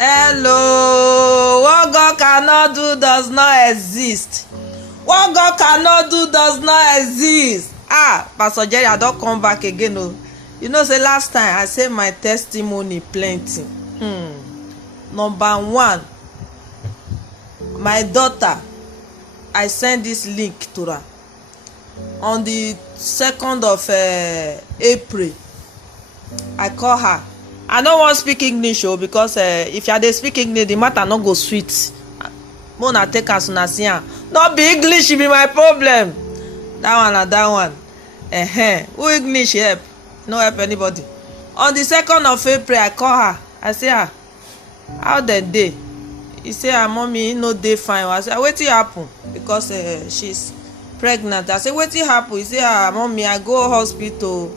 Hello, what God cannot do does not exist. What God cannot do does not exist. Pastor Jerry, I don't come back again. Oh. You know, say last time I say my testimony plenty. Number one, my daughter, I send this link to her on the 2nd of April. I call her. I no wan speak English because if you dey speak English the matter no go sweet. Mona take as una see am. No be English be my problem. That one na that one. Who English help? No help anybody. On the 2nd of April I call her. I say her, how dem dey? He say her mommy no dey fine. I say wetin happen? Because she's pregnant. I say wetin happen? He say her mommy I go hospital.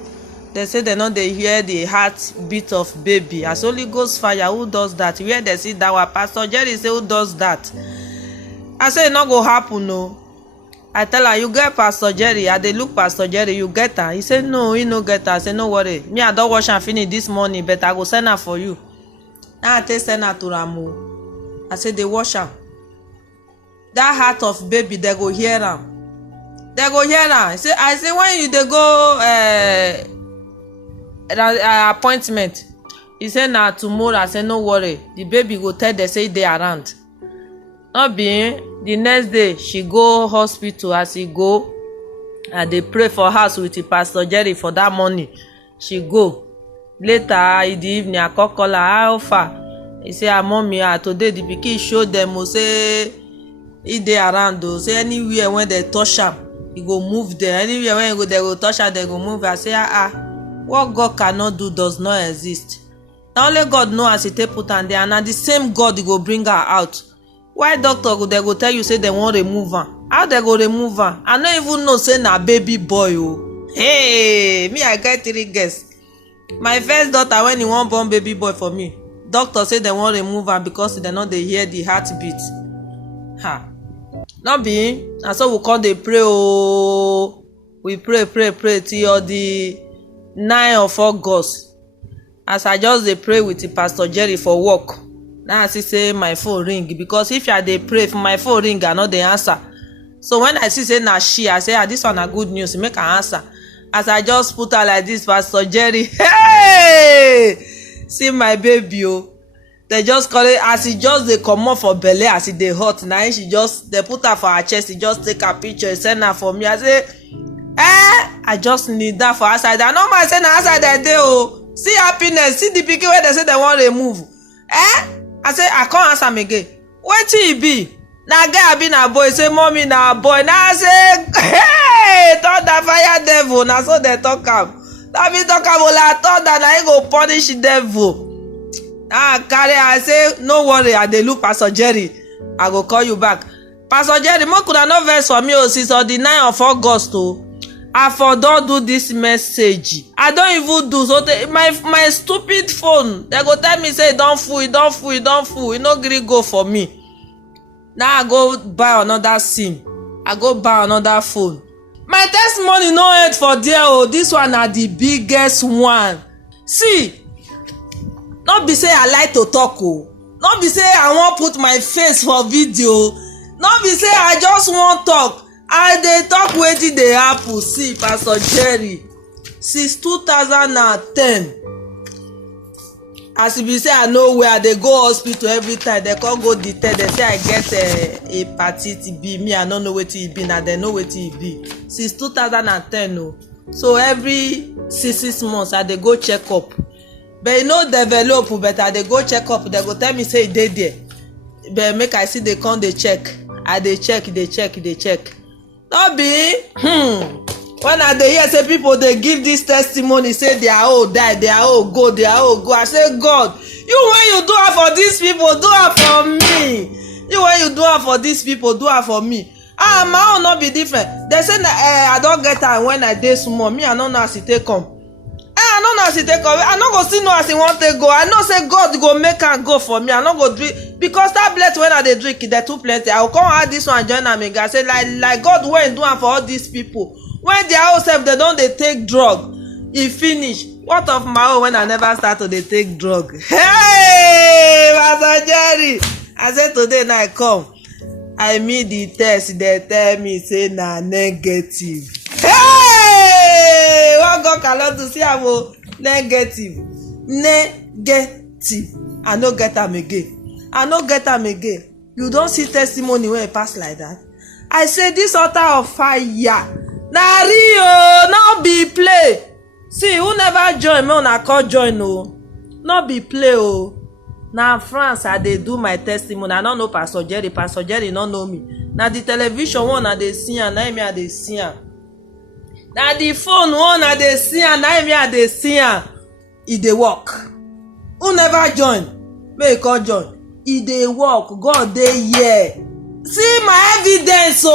They say they no dey hear the heartbeat of baby. As Holy Ghost fire, who does that? Where they see that one? Pastor Jerry say who does that? I say e no go happen o. I tell her, you get Pastor Jerry? I dey look Pastor Jerry, you get her? He say no, he no get her. I say no worry, me I don wash am finish this morning, but I go send her for you. Now I take send her to am o. I say dey wash am. That heart of baby, they go hear am. They go hear am. I say when you dey go appointment, he say na tomorrow. I say no worry, the baby go tell them say dey around. No be the next day she go hospital. As he go, I dey pray for house with the Pastor Jerry for that morning. She go later in the evening. I call her, how far? He say her mommy today the pikin show them o say he dey around o. Say anywhere when they touch am he go move there. Anywhere when they go touch am they go move. I say what God cannot do does not exist. Na only God know as he take put am there, and na the same God he go bring her out. Why doctor they go tell you say they wan remove am? How they go remove am? I no even know say na baby boy o. Hey, me I get 3 girls. My first daughter, when he wan born baby boy for me, doctor say they wan remove am because they no dey hear the heartbeat. No be na so we come dey pray o. We pray till the 9 of August. As I just dey pray with the Pastor Jerry for work, now I see say my phone ring, because if I dey pray if my phone ring I no dey answer. So when I see say na she, I say this one na good news, make I answer. As I just put her like this, Pastor Jerry, hey, see my baby o. They just call it as e just dey comot for belle, as e dey hot. Na she just they put her for her chest. He just take her picture, send her for me. I say I just need that for outside. I know my say na outside that day o. See happiness, see the pikin wey they say they wan remove. I say I can't answer am again. Wetin e be? Na girl be na boy? Say mommy na boy. Now I say hey, thought that fire devil. Na so they talk am. That be talk am. I thought that na him go punish the devil. Now I carry. I say no worry. I dey look Pastor Jerry. I go call you back. Pastor Jerry, mo coulda no vex for me since on the 9th of August o. I for don do this message. I don even do so my stupid phone. They go tell me say e don full. E no gree go for me. Now I go buy another SIM. I go buy another phone. My testimony no end for there o. This one na the biggest one. See, no be say I like to talk o. No be say I wan put my face for video. No be say I just wan talk. I dey talk wetin dey happen. See, Pastor Jerry, since 2010, as e be say I know where I dey go hospital every time. They come go detect. They say I get hepatitis B. Me I no know wetin e be. Na they know wetin e be. Since 2010 o. So every 6 months I dey go check up. But e no develop. But I dey go check up. They go tell me say e dey there. But make I see they come dey check. I dey check. No be when I dey hear say people dey give this testimony say their own die, their own go. I say God, you when you do am for these people, do am for me. You when you do am for these people, do am for me. My own no be different. They say I don get am when I dey small. Me I no know as e take come. I no know as e take come. I no go still know as e wan take go. I know say God go make am go for me. I no go drink because tablet when I dey drink dey too plenty. I go come add this one join am again. I say like God wey do am for all these people. When their own self they don dey take drug, e finish. What of my own when I never start to dey take drug? Hey, Pastor I say today na I come, I meet the test, they tell me say na negative. Hey, what God cannot do, see am o, negative. I no get am again. You don see testimony wey pass like that? I say this altar of fire na real, no be play. See, who never join, me una call join o. No be play o. Na France I dey do my testimony. I no know Pastor Jerry no know me. Na the television one I dey see am, na me I dey see am. Na the phone one I dey see am, na me I dey see am. E dey work. Who never join, make you call join. E dey work. God dey here. See my evidence ooo.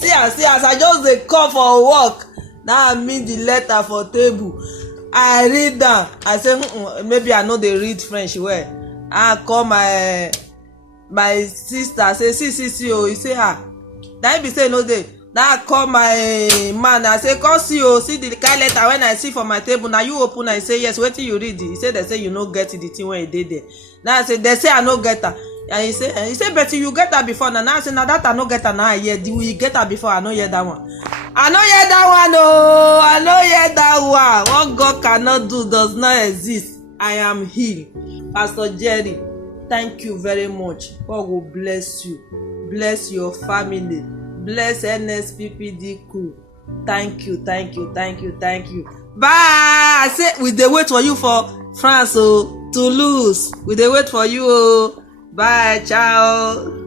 See as I just dey come for work. Now I meet the letter for table. I read am. I say maybe I no dey read French well. I call my sister, say see o. He say na him be say no dey. Now I call my man, I say come see o, see the kind letter when I see for my table. Now you open and say yes, wetin you read? He say they say you no get the thing when you dey there. Now I say they say I no get am. And he say but you get her before. Now I say na that I no get her, now I hear. We get her before, I no hear that one. I no hear that one oh, I no hear that one. What God cannot do does not exist. I am healed. Pastor Jerry, thank you very much. God will bless you, bless your family, bless NSPPD crew. Thank you. Bye. I say we dey wait for you for France, Toulouse. We dey wait for you. Bye, ciao.